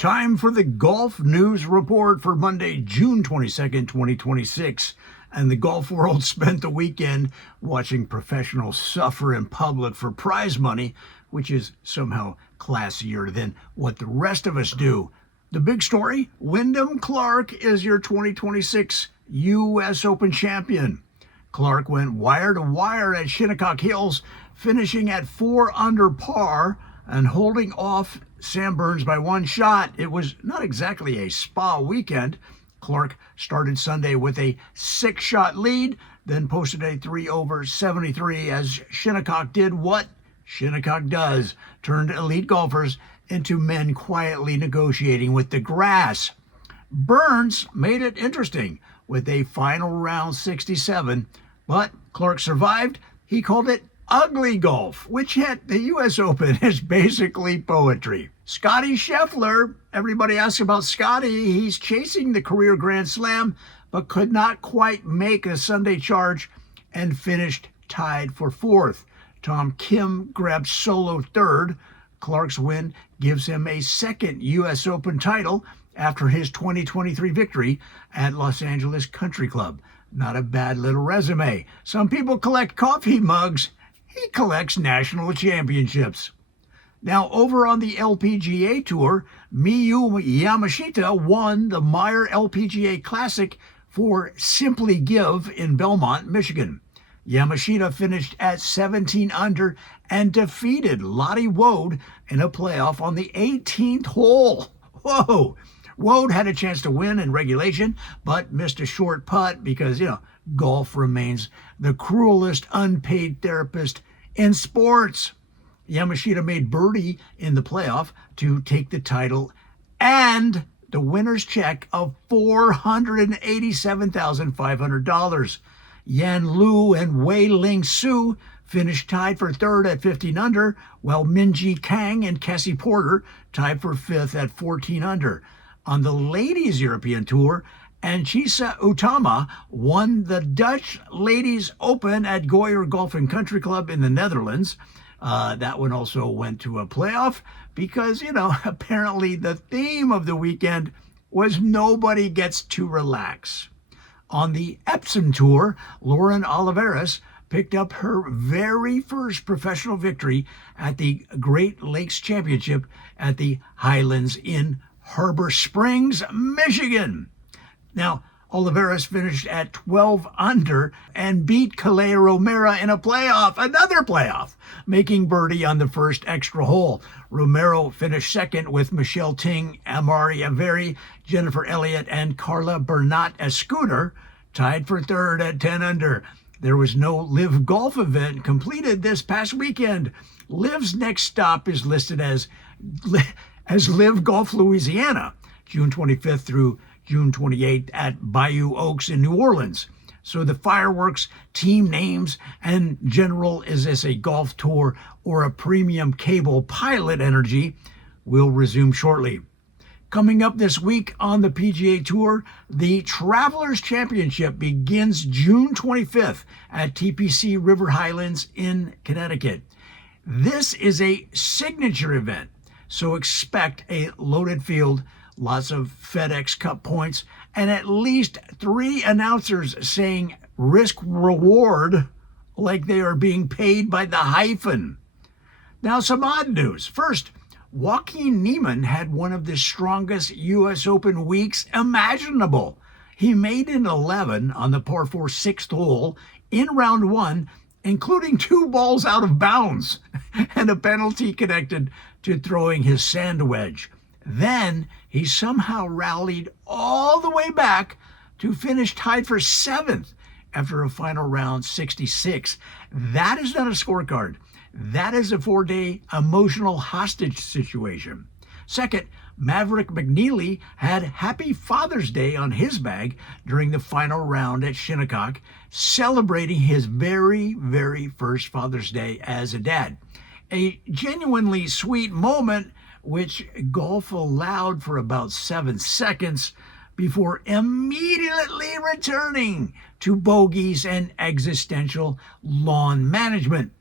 Time for the Golf News Report for Monday, June 22nd, 2026. And the golf world spent the weekend watching professionals suffer in public for prize money, which is somehow classier than what the rest of us do. The big story, Wyndham Clark is your 2026 U.S. Open champion. Clark went wire to wire at Shinnecock Hills, finishing at 4 under par and holding off Sam Burns by one shot. It was not exactly a spa weekend. Clark started Sunday with a 6-shot lead, then posted a 3 over 73 as Shinnecock did what Shinnecock does, turned elite golfers into men quietly negotiating with the grass. Burns made it interesting with a final round 67, but Clark survived. He called it ugly golf, which at the U.S. Open is basically poetry. Scottie Scheffler, everybody asks about Scottie. He's chasing the career Grand Slam, but could not quite make a Sunday charge and finished tied for 4th. Tom Kim grabbed solo 3rd. Clark's win gives him a 2nd U.S. Open title after his 2023 victory at Los Angeles Country Club. Not a bad little resume. Some people collect coffee mugs. He collects national championships. Now, over on the LPGA Tour, Miyu Yamashita won the Meijer LPGA Classic for Simply Give in Belmont, Michigan. Yamashita finished at 17 under and defeated Lottie Woad in a playoff on the 18th hole. Whoa! Woad had a chance to win in regulation, but missed a short putt because, golf remains the cruelest unpaid therapist in sports. Yamashita made birdie in the playoff to take the title and the winner's check of $487,500. Yan Lu and Wei Ling Su finished tied for 3rd at 15 under, while Minji Kang and Cassie Porter tied for 5th at 14 under. On the Ladies European Tour, Anchisa Utama won the Dutch Ladies Open at Goyer Golf and Country Club in the Netherlands. That one also went to a playoff because, apparently the theme of the weekend was nobody gets to relax. On the Epson Tour, Lauren Olivares picked up her very first professional victory at the Great Lakes Championship at the Highlands in Harbor Springs, Michigan. Now, Olivares finished at 12 under and beat Calais Romero in another playoff, making birdie on the first extra hole. Romero finished 2nd with Michelle Ting, Amari Averi, Jennifer Elliott, and Carla Bernat Escuder tied for 3rd at 10 under. There was no LIV Golf event completed this past weekend. LIV's next stop is listed as LIV Golf Louisiana, June 25th through June 28th at Bayou Oaks in New Orleans. So the fireworks, team names, and general is this a golf tour or a premium cable pilot energy will resume shortly. Coming up this week on the PGA Tour, the Travelers Championship begins June 25th at TPC River Highlands in Connecticut. This is a signature event, so expect a loaded field, lots of FedEx Cup points, and at least 3 announcers saying risk reward like they are being paid by the hyphen. Now, some odd news. First, Joaquin Niemann had one of the strongest U.S. Open weeks imaginable. He made an 11 on the par 4 6th hole in round 1, including 2 balls out of bounds and a penalty connected to throwing his sand wedge. Then he somehow rallied all the way back to finish tied for 7th after a final round 66. That is not a scorecard. That is a 4-day emotional hostage situation. Second, Maverick McNeely had Happy Father's Day on his bag during the final round at Shinnecock, celebrating his very, very first Father's Day as a dad. A genuinely sweet moment which golf allowed for about 7 seconds before immediately returning to bogeys and existential lawn management.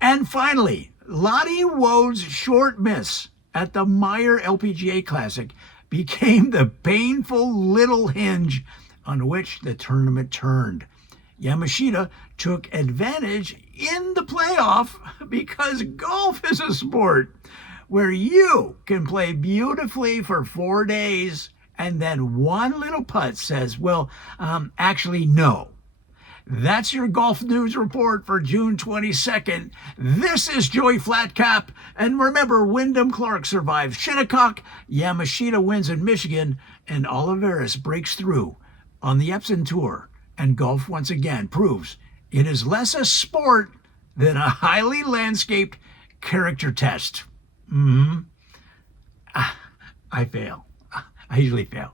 And finally, Lottie Woad's short miss at the Meijer LPGA Classic became the painful little hinge on which the tournament turned. Yamashita took advantage in the playoff because golf is a sport where you can play beautifully for 4 days and then one little putt says, well, actually, no. That's your golf news report for June 22nd. This is Joey Flatcap. And remember, Wyndham Clark survives Shinnecock, Yamashita wins in Michigan, and Olivares breaks through on the Epson Tour. And golf once again proves it is less a sport than a highly landscaped character test. I fail. I usually fail.